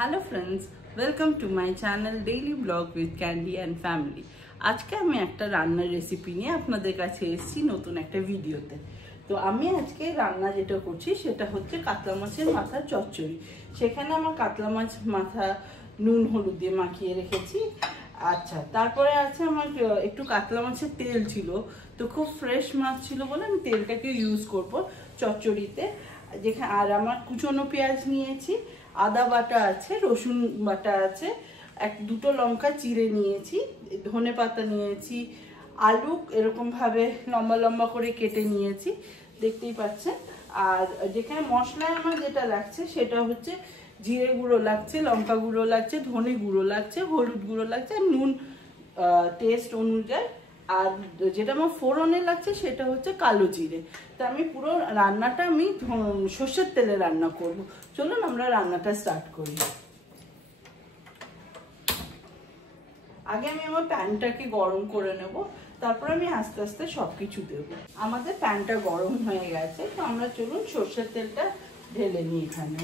Hello friends, welcome to my channel daily blog with candy and family. আজকে আমি একটা রান্নার রেসিপি নিয়ে আপনাদের কাছে এসেছি নতুন একটা ভিডিওতে। তো আমি আজকে রান্না যেটা করছি সেটা হচ্ছে কাতলা মাছের মাথার চচ্চড়ি। সেখানে আমার কাতলা মাছ মাথা নুন হলুদ দিয়ে মাখিয়ে রেখেছি। আচ্ছা, তারপরে আছে আমার একটু কাতলা মাছের তেল ছিল, তো খুব ফ্রেশ মাছ ছিল বলে আমি তেলটাকে ইউজ করব চচ্চড়িতে। যেখানে আর আমার কুচনো পেঁয়াজ নিয়েছি, আদা বাটা আছে, রসুন বাটা আছে, দুটো লঙ্কা চিড়ে নিয়েছি, ধনে পাতা নিয়েছি, আলু এরকমভাবে লম্বা লম্বা করে কেটে নিয়েছি, দেখতেই পাচ্ছেন। আর যেখানে মশলায় আমার যেটা লাগছে সেটা হচ্ছে জিরে গুঁড়ো লাগছে, লঙ্কা গুঁড়ো লাগছে, ধনে গুঁড়ো লাগছে, হলুদ গুঁড়ো লাগছে, নুন টেস্ট অনুযায়ী। আর যেটা আমার ফোড়নে লাগছে সেটা হচ্ছে কালো জিরে। তো আমি পুরো রান্নাটা আমি সর্ষের তেলে রান্না করব। চলুন আমরা রান্নাটা স্টার্ট করি। আগে আমি আমার প্যানটাকে গরম করে নেব, তারপর আমি আস্তে আস্তে সবকিছু দেবো। আমাদের প্যানটা গরম হয়ে গেছে, তো আমরা চলুন সর্ষের তেলটা ঢেলে নিই এখানে।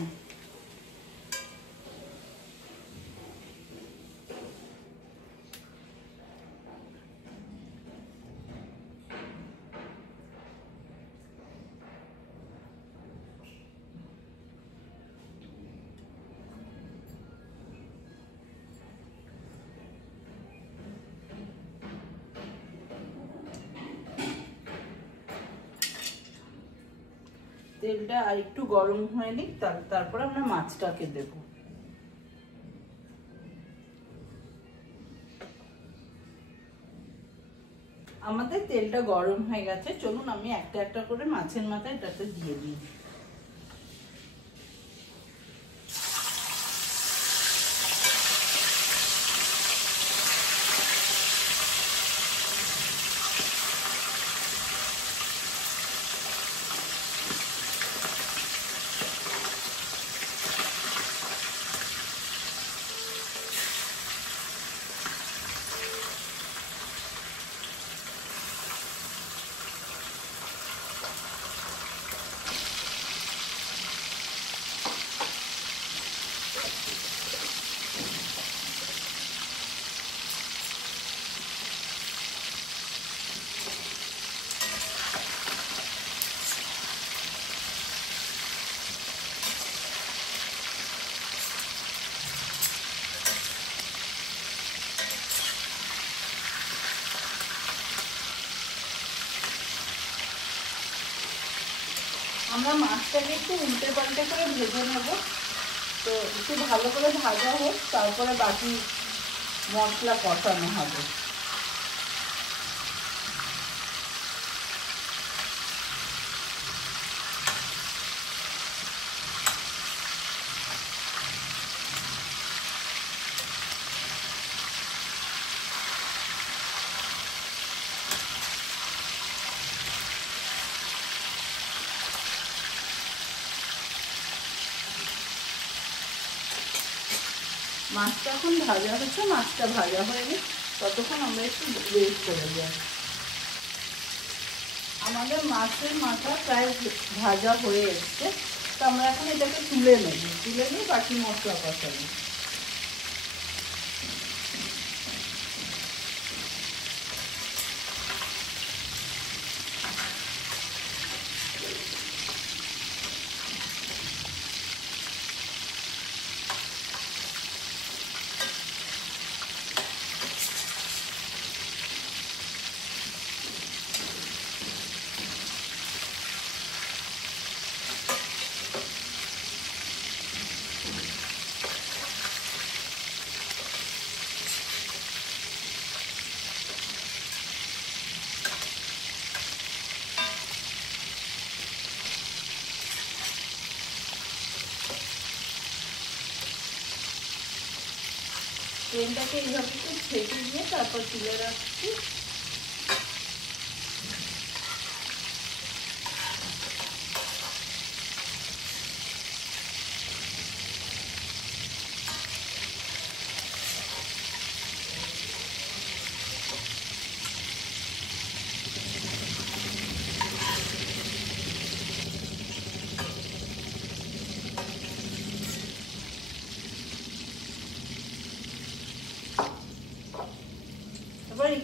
তেলটা আর একটু গরম হয়ে নিক, তারপর আমরা মাছটাকে দেব। আমাদের তেলটা গরম হয়ে গেছে, চলুন আমি একটা একটা করে মাছের মাথা এটাতে দিয়ে দিই। আমরা মাছটাকে একটু উল্টে পাল্টে করে ভেজে নেব। তো একটু ভালো করে ভাজা হোক, তারপরে বাকি মশলা কষানো হবে। মাছটা এখন ভাজা হচ্ছে, মাছটা ভাজা হয়নি, ততক্ষণ আমরা একটু ওয়েট করে যাই। আমাদের মাছের মাথা প্রায় ভাজা হয়ে এসছে, তো আমরা এখন এটাকে তুলে নিয়ে বাকি মশলা কষাবো। তেলটাকে এইভাবে একটু ছেঁকে দিয়ে তারপর তুলে রাখছি।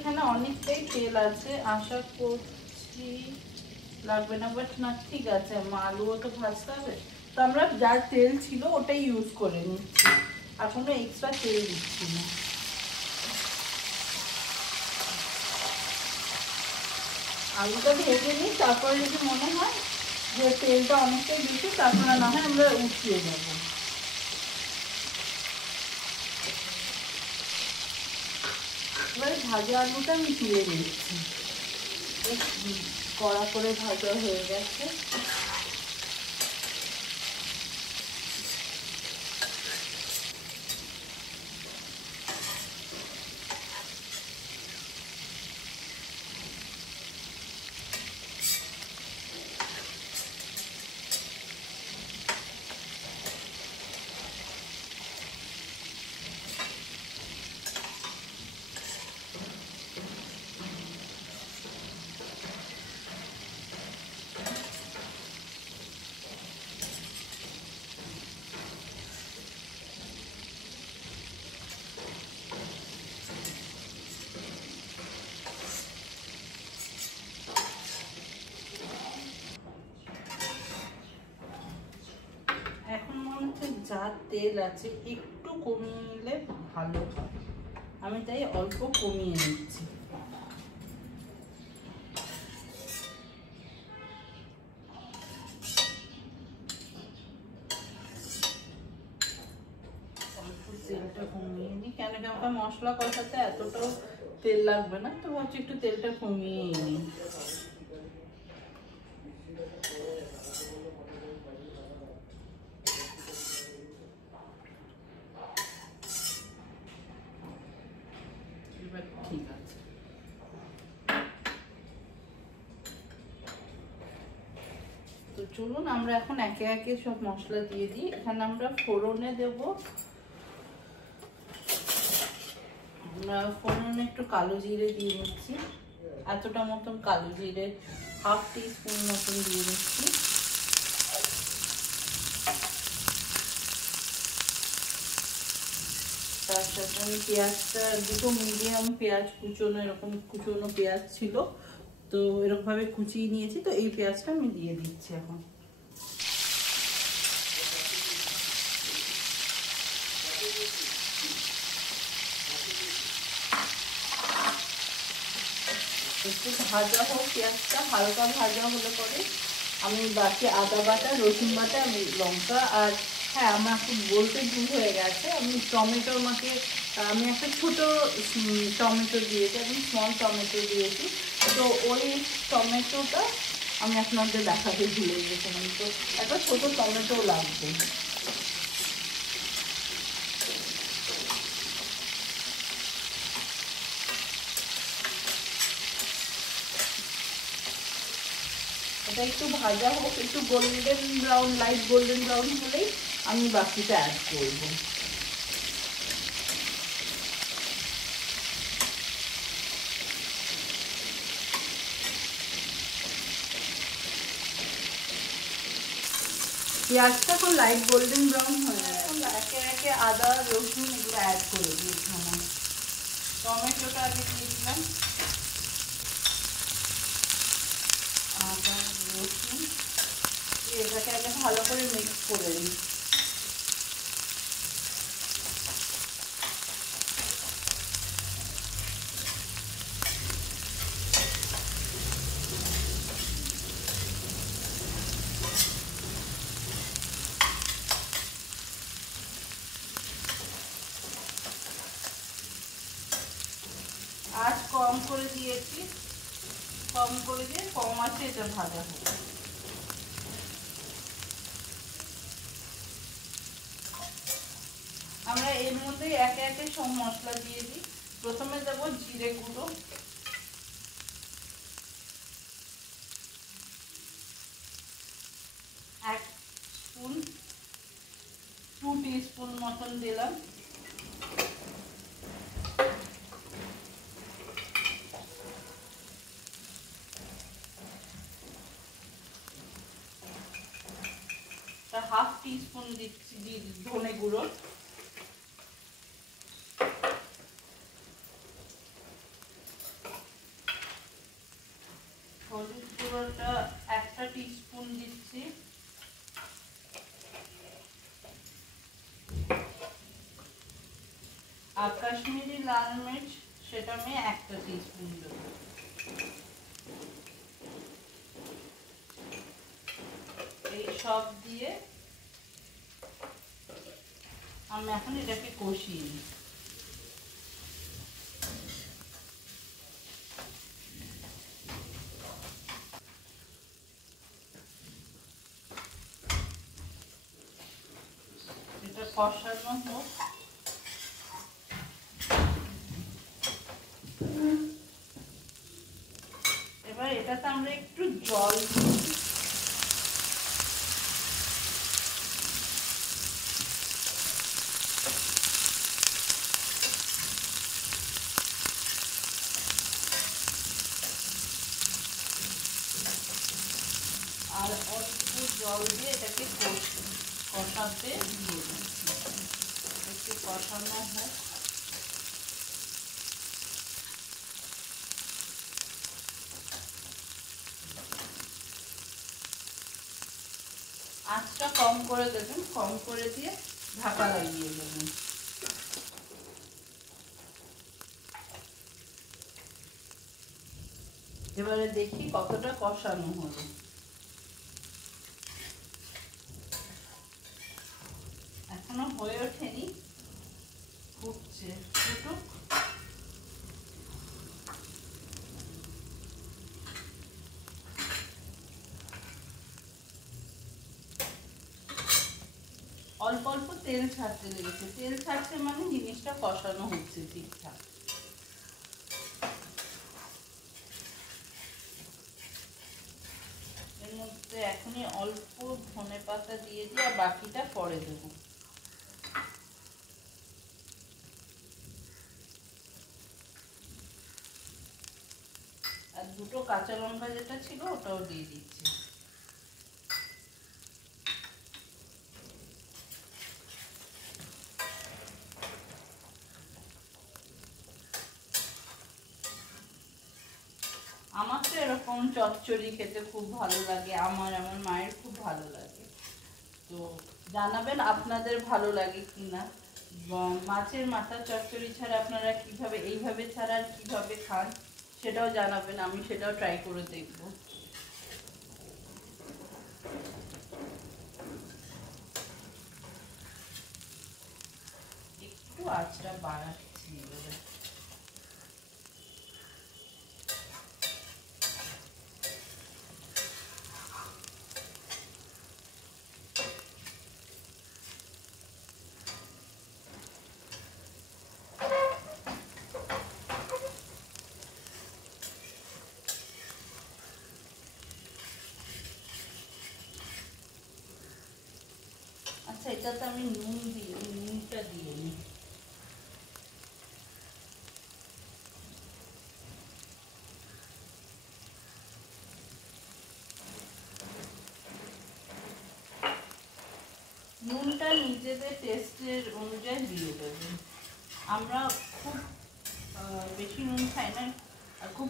এখানে অনেকটাই তেল আছে, আশা করছি লাগবে না, বাট না ঠিক আছে, আলুও তো ভাজতে হবে। তো আমরা যার তেল ছিল ওটাই ইউজ করে নিচ্ছি, আর কোনো এক্সট্রা তেল দিচ্ছি না। আলুটা ভেজে নিই, তারপরে যদি মনে হয় যে তেলটা অনেকটাই বেশি, তারপরে না হয় আমরা উঠিয়ে নেব। এবার ভাজা আলুটা আমি তুলে নিচ্ছি, কড়া করে ভাজা হয়ে গেছে। এখন মনে হচ্ছে যা তেল আছে একটু কমিয়ে নিলে ভালো হয়, আমি তাই অল্প কমিয়ে নিচ্ছি। তেলটা কমিয়ে নিই, কেন কি আমাকে মশলা কষাতে এতটাও তেল লাগবে না, তো ভাবছি একটু তেলটা কমিয়েই নিই। ঠিক আছে, তো চলুন আমরা এখন একে একে সব মশলা দিয়ে দিই। এখানে আমরা ফোড়নে দেব, ফোড়নে একটু কালো জিরে দিয়ে নিচ্ছি, এতটা মতন কালো জিরে, হাফ টিস্পুন মতন দিয়ে নিচ্ছি। তার সাথে আমি পেঁয়াজটা, দুটো মিডিয়াম পেঁয়াজ কুচোনো, এরকম কুচোনো পেঁয়াজ ছিল, তো এরকম ভাবে কুচিয়ে নিয়েছি, তো এই পেঁয়াজটা আমি দিয়ে দিচ্ছি এখন। একটু ভাজা হোক পেঁয়াজটা, হালকা ভাজা হলে পরে আমি বাকি আদা বাটা, রসুন বাটা, আমি লঙ্কা, আর হ্যাঁ আমার একটু বলতে ভুল হয়ে গেছে, আমি টমেটো, আমি একটা ছোট টমেটো দিয়েছি, একদম স্মল টমেটো দিয়েছি, তো ওই টমেটোটা আমি আপনাদের দেখাতে ভুলে গেছিলাম, তো একটা ছোট টমেটো লাগবে। এটা একটু ভাজা হোক, একটু golden brown, light golden brown হলেই আমি বাকিটা অ্যাড করবো। পেঁয়াজটা এখন লাইট গোল্ডেন ব্রাউন হয়ে যায়, এখন একে একে আদা রসুন এগুলো অ্যাড করে দিই। এখানে টমেটোটা আগে দিয়ে দিলাম, আদা রসুন, এটাকে আগে ভালো করে মিক্স করে দিই। আঁচ কম করে দিয়েছি, কম করে দিয়ে কম আছে এটা ভাজা হবে। আমরা এর মধ্যে একে একে সব মশলা দিয়ে দিই। প্রথমে দেবো জিরে গুঁড়ো, এক স্পুন, 2 টিস্পুন মতন দিলাম। হাফ টিস্পুন দিচ্ছি ধনে গুঁড়ো, আর কাশ্মীরি লাল মির্চ সেটা আমি 1 টিস্পুন দেবো। এই সব দিয়ে আমি এখন এটাকে কষিয়ে নিই। এটা কষানো হোক। এবার এটাতে আমরা একটু জল দিই। আর অল্প জল দিয়ে এটাকে কষাতে দিয়ে দিচ্ছি। একটু কষানো হোক। আঁচটা কম করে দেবেন, কম করে দিয়ে ঢাকা লাগিয়ে দেবেন। এবারে দেখি কতটা কষানো হলো। এখনো হয়ে ওঠেনি, ফুটছে, ফুটুক। অল্প অল্প তেল ছাড়তে লেগেছে, তেল ছাড়ছে মানে জিনিসটা কষানো হচ্ছে ঠিকঠাক। এর মধ্যে এখনই অল্প ধনেপাতা দিয়ে দিই, আর বাকিটা পরে দেবো। আর 2টো কাঁচা লঙ্কা যেটা ছিল ওটাও দিয়ে দিচ্ছি। আমার তো এরকম চচ্চড়ি খেতে খুব ভালো লাগে, আমার মায়ের খুব ভালো লাগে। তো জানাবেন আপনাদের ভালো লাগে কিনা। মাছের মাথা চচ্চড়ি ছাড়া আপনারা কিভাবে, এইভাবে ছাড়া আর কিভাবে খান সেটাও জানাবেন, আমি সেটাও ট্রাই করে দেখব। একটু আঁচটা বাড়াচ্ছি এবারে। আচ্ছা, এটাতে আমি নুন দিই, নুনটা দিয়ে নিই। নুনটা নিজেদের টেস্টের অনুযায়ী দিয়ে দেবেন। আমরা খুব বেশি নুন খাই না, আর খুব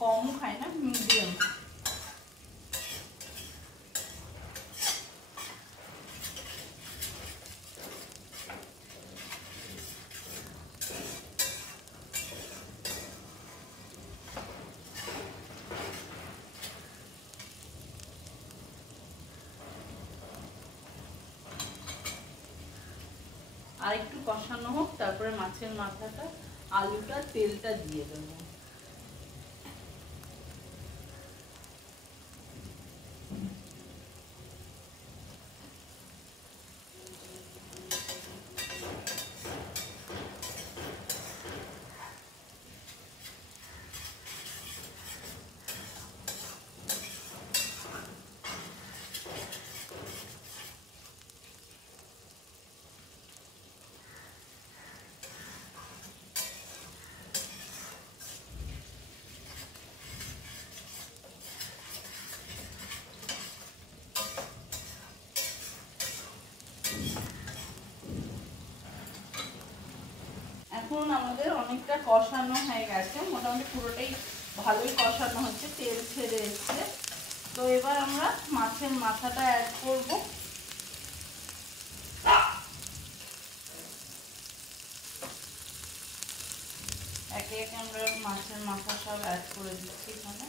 কমও খাই না, মিডিয়াম। আর একটু কষানো হোক, তারপরে মাছের মাথাটা, আলুটা, তেলটা দিয়ে দেবো। এখন আমাদের অনেকটা কষানো হয়ে গেছে, মোটামুটি পুরোটাই ভালোই কষানো হচ্ছে, তেল ছেড়ে এসছে। তো এবার আমরা মাছের মাথাটা অ্যাড করব। একে একে আমরা মাছের মাথা সব অ্যাড করে দিচ্ছি এখানে।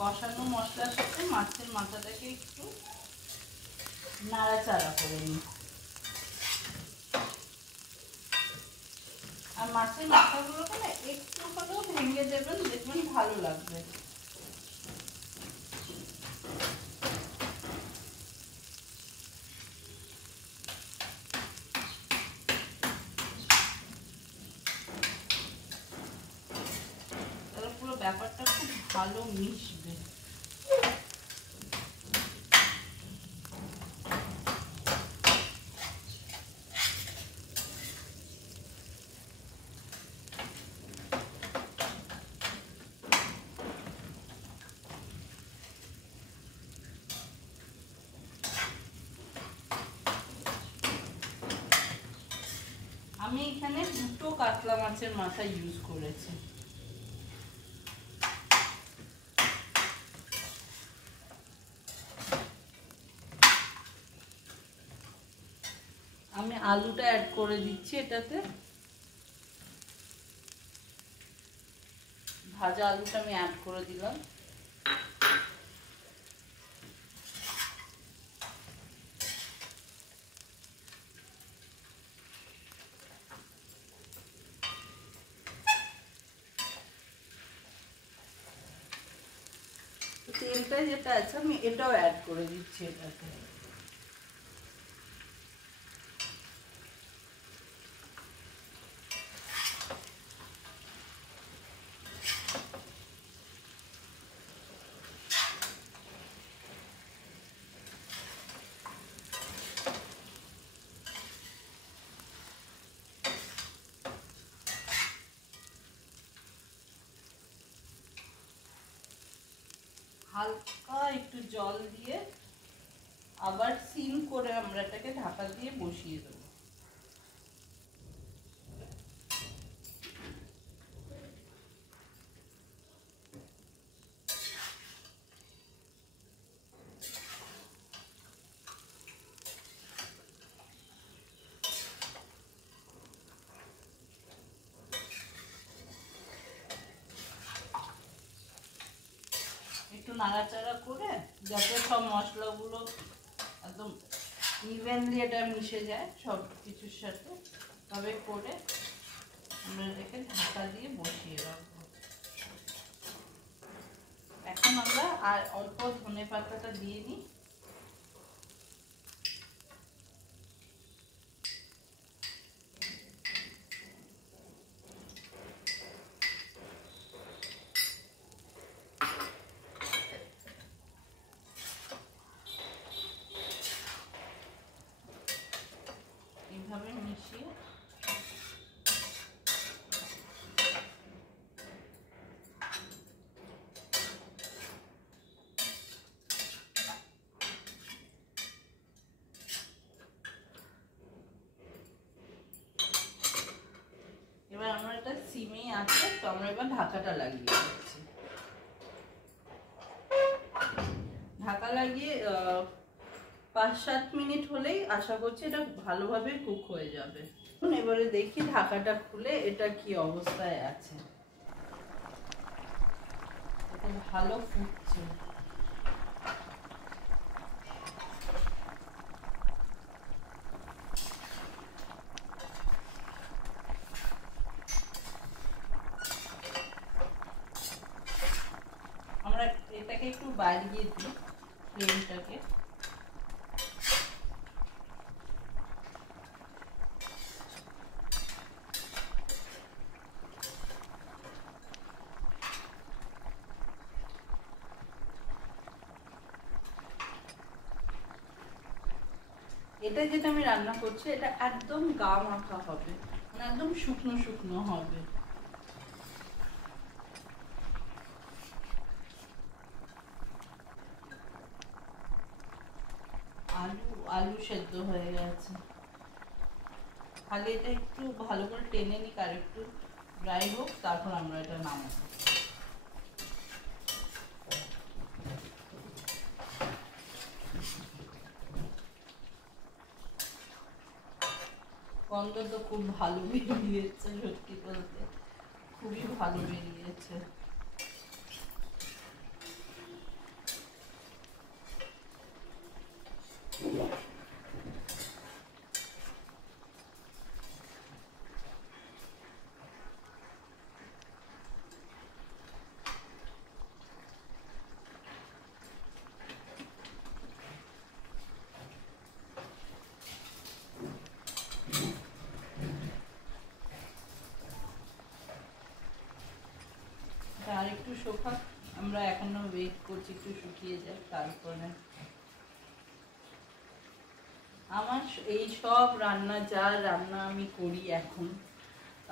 কষানো মশলার সাথে মাছের মাথাটাকে একটু নাড়াচাড়া করে নিই। আর মাছের মাথাগুলোকে না একটু হলেও ভেঙে দেবেন, দেখবেন ভালো লাগবে। তাহলে পুরো ব্যাপারটা খুব ভালো মিশবে। আমি এখানে 2টো কাতলা মাছের মাথা ইউজ করেছি। আমি আলুটা অ্যাড করে দিচ্ছি এটাতে। ভাজা আলুটা আমি অ্যাড করে দিলাম। তেলটা যেটা আছে আমি এটাও অ্যাড করে দিচ্ছি এটাতে। হালকা একটু জল দিয়ে আবার সিম করে আমরা এটাকে ঢাকা দিয়ে বসিয়ে দেবো। একটু নাড়াচাড়া করে যাতে সব মশলাগুলো একদম ইভেনলি এটা মিশে যায় সব কিছুর সাথে, তবে করে আমরা এটাকে ঢাকা দিয়ে বসিয়ে রাখবো। এখন আমরা আর অল্প ধনে পাতাটা দিয়ে নিই। এইভাবে মিশিয়ে এবার আমরা এটা সিমেই আছে, তো আমরা এবার ঢাকাটা লাগিয়ে দিচ্ছি। ঢাকা লাগিয়ে 5-7 মিনিট হলেই আশা করছি এটা ভালোভাবে কুক হয়ে যাবে। এবারে দেখি ঢাকাটা খুলে এটা কি অবস্থায় আছে। এটা ভালো ফুটছে। আমরা এটাকে একটু বাড়িয়ে দিই ফ্লেমটাকে। এটা যেটা আমি রান্না করছি এটা একদম গা মাখা হবে, মানে একদম শুকনো শুকনো হবে। আলু সেদ্ধ হয়ে গেছে। খালি এটা একটু ভালো করে টেনে নিক আর একটু ড্রাই হোক, তারপর আমরা এটা নামাবো। গন্ধ তো খুব ভালো বেরিয়েছে, সত্যি বলতে খুবই ভালো বেরিয়েছে। আর একটু শুকাক, আমরা এখনো ওয়েট করছি একটু শুকিয়ে যায় তারপরে। আমার এই সব রান্না, যা রান্না আমি করি এখন,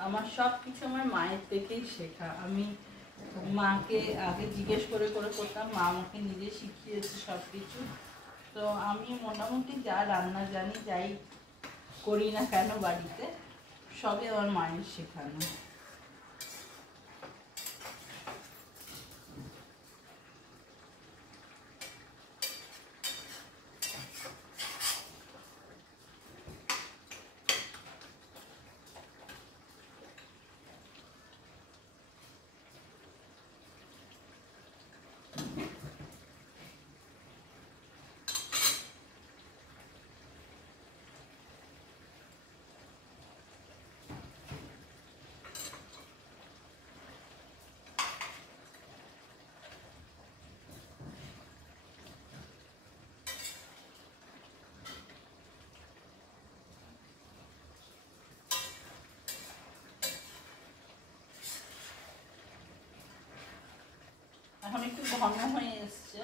আমার সব কিছু আমার মায়ের থেকেই শেখা। আমি মাকে আগে জিজ্ঞেস করে করে করতাম, মা আমাকে নিজে শিখিয়েছে সব কিছু। তো আমি মোটামুটি যা রান্না জানি, যাই করি না কেন বাড়িতে, সবই আমার মায়ের শেখানো। এখন একটু ঘন হয়ে এসছে।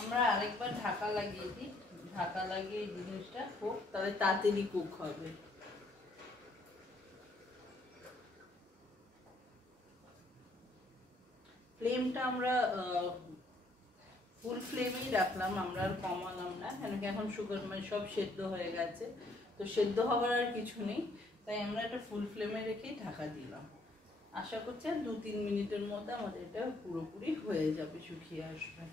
আমরা আরেকবার ঢাকা লাগিয়ে দিই, ঢাকা লাগিয়ে এই জিনিসটা হোক, তাহলে তাড়াতাড়ি কুক হবে। ফ্লেমটা আমরা ফুল ফ্লেমেই রাখলাম, আমরা আর কমালাম না, কেন কি এখন সুগার মানে সব সেদ্ধ হয়ে গেছে, তো সেদ্ধ হওয়ার আর কিছু নেই, তাই আমরা এটা ফুল ফ্লেমে রেখেই ঢাকা দিলাম। আশা করছি আর 2-3 মিনিটের মধ্যে আমাদের এটা পুরোপুরি হয়ে যাবে, শুকিয়ে আসবে।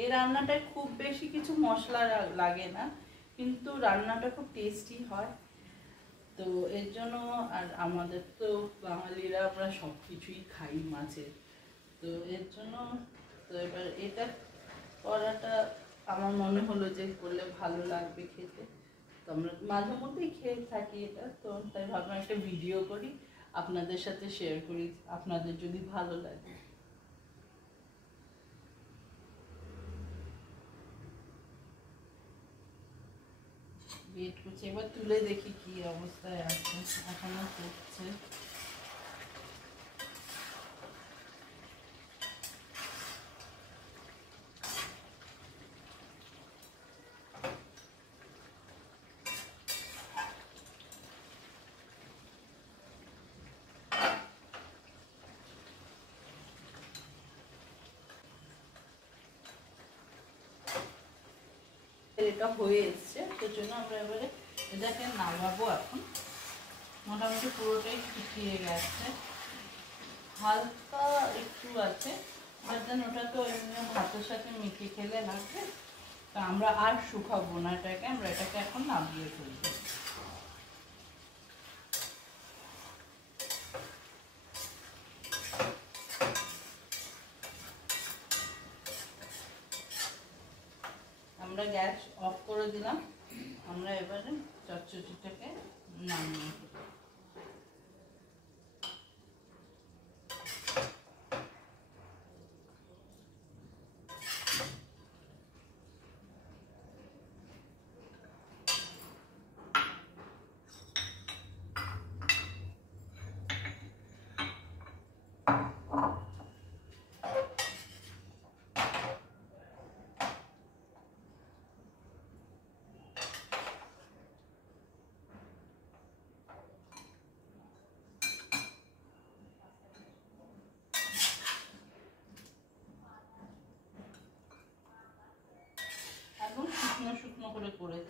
এই রান্নাটায় খুব বেশি কিছু মশলা লাগে না, কিন্তু রান্নাটা খুব টেস্টি হয়। তো এর জন্য, আর আমাদের তো বাঙালিরা আমরা সব কিছুই খাই মাছের, তো এর জন্য তো এবার এটা করাটা আমার মনে হলো যে করলে ভালো লাগবে খেতে। তো আমরা মাঝে মধ্যেই খেয়ে থাকি এটা, তো তাই ভাবলাম একটা ভিডিও করি, আপনাদের সাথে শেয়ার করি, আপনাদের যদি ভালো লাগে। ওয়েট করছি, এবার তুলে দেখি কি অবস্থায় আছে, এখনো করছে। এটা হয়ে এসছে, তো জন্য আমরা এবারে এটাকে নামাবো। এখন মোটামুটি পুরোটাই শুকিয়ে গেছে, হালকা একটু আছে, আর দেন ওটা তো এমনি ভাতের সাথে মেখে খেলে লাগবে, তো আমরা আর শুকাবো না এটাকে, আমরা এটাকে এখন নামিয়ে ফেলবো। আমরা গ্যাস অফ করে দিলাম, আমরা এবারে চচ্চড়িটাকে নামিয়ে ফেলবো।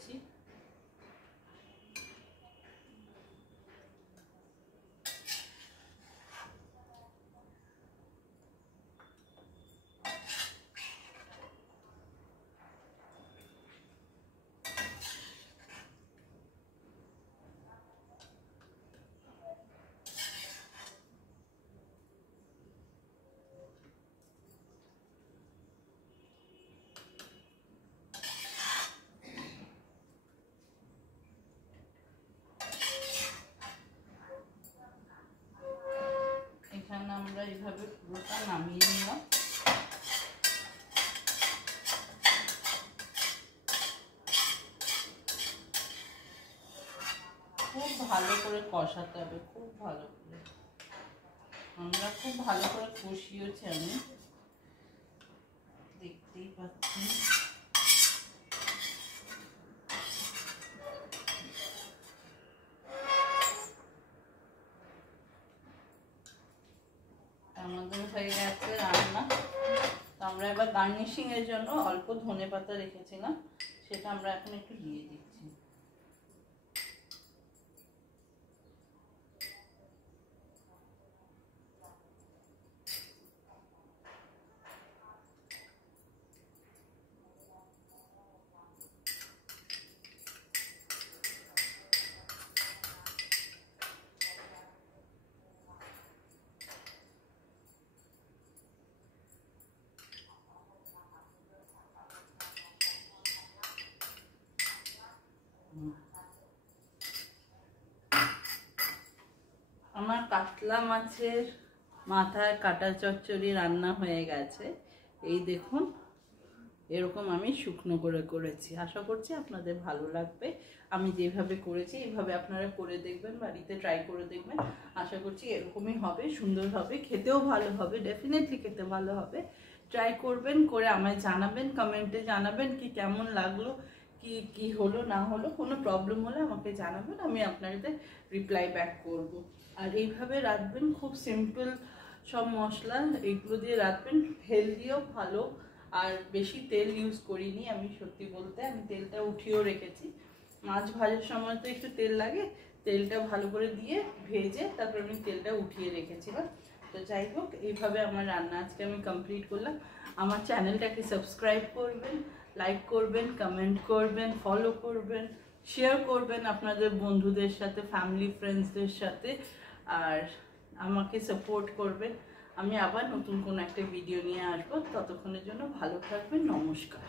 করছি। এখানে আমরা এইভাবে পুরোটা নামিয়ে নিলাম। খুব ভালো করে কষাতে হবে, খুব ভালো করে। আমরা খুব ভালো করে কষিয়েছি, আমি দেখতেই পাচ্ছি। আমাদের হয়ে গেছে রান্না। তো আমরা এবার গার্নিশিং এর জন্য অল্প ধনেপাতা রেখেছিলাম, সেটা আমরা এখন একটু দিয়ে দিচ্ছি। আমার কাতলা মাছের মাথায় কাটা চচ্চড়ি রান্না হয়ে গেছে। এই দেখুন, এরকম আমি শুকনো করে করেছি। আশা করছি আপনাদের ভালো লাগবে। আমি যেভাবে করেছি এইভাবে আপনারা করে দেখবেন, বাড়িতে ট্রাই করে দেখবেন। আশা করছি এরকমই হবে, সুন্দর হবে, খেতেও ভালো হবে, ডেফিনেটলি খেতে ভালো হবে। ট্রাই করবেন, করে আমায় জানাবেন, কমেন্টে জানাবেন কি কেমন লাগলো, কি কি হলো না হলো। কোনো প্রবলেম হলে আমাকে জানাবেন, আমি আপনাদের রিপ্লাই ব্যাক করব। আর এইভাবে রাখবেন, খুব সিম্পল সব মশলা এইগুলো দিয়ে রাখবেন, হেলদিও ভালো। আর বেশি তেল ইউজ করিনি আমি, সত্যি বলতে আমি তেলটা উঠিয়েও রেখেছি। মাছ ভাজার সময় তো একটু তেল লাগে, তেলটা ভালো করে দিয়ে ভেজে তারপর আমি তেলটা উঠিয়ে রেখেছিলাম। তো যাই হোক, এইভাবে আমার রান্না আজকে আমি কমপ্লিট করলাম। আমার চ্যানেলটাকে সাবস্ক্রাইব করবেন, লাইক করবেন, কমেন্ট করবেন, ফলো করবেন, শেয়ার করবেন আপনাদের বন্ধুদের সাথে, ফ্যামিলি ফ্রেন্ডসদের সাথে। আর আমাকে সাপোর্ট করবেন। আমি আবার নতুন কোনো একটা ভিডিও নিয়ে আসবো। ততক্ষণের জন্য ভালো থাকবেন। নমস্কার।